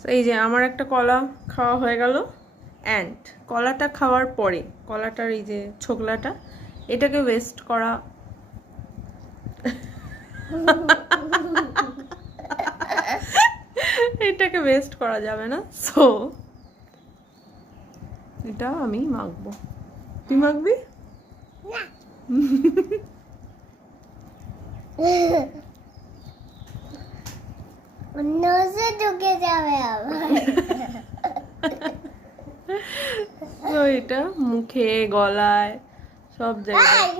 তো এই যে আমার একটা কলা খাওয়া হয়ে গেল, অ্যান্ড কলাটা খাওয়ার পরে কলাটার এই যে ছোকলাটা, এটাকে ওয়েস্ট করা এটাকে ওয়েস্ট করা যাবে না। সো এটা আমি মাখবো। তুই মাখবি? নোজে ঢুকে যাবে আবার। তো এটা মুখে, গলায়, সব জায়গায়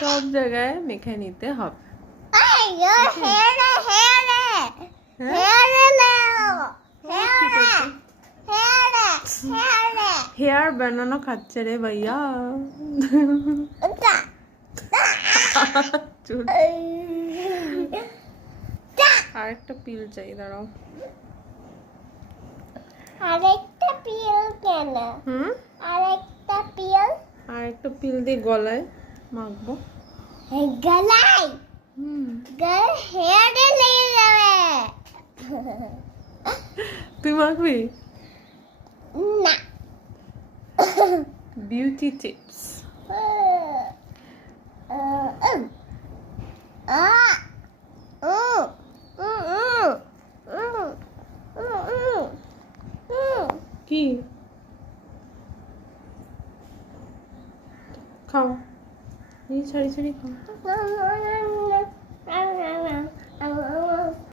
সব জায়গায় মেখে নিতে হবে। হেয়ার বানানো খাচ্ছে রে ভাইয়া। আরেকটা পিল চাই, দাঁড়াও। আরেকটা পিল কেন? আরেকটা পিল? আরেকটা পিল দিয়ে গলায় মাখবো। গলায়? হেয়ারে লেগে যাবে। তুই মাখবি? না। Beauty tips. কি খাও, এই ছাড়ি ছাড়ি খাও।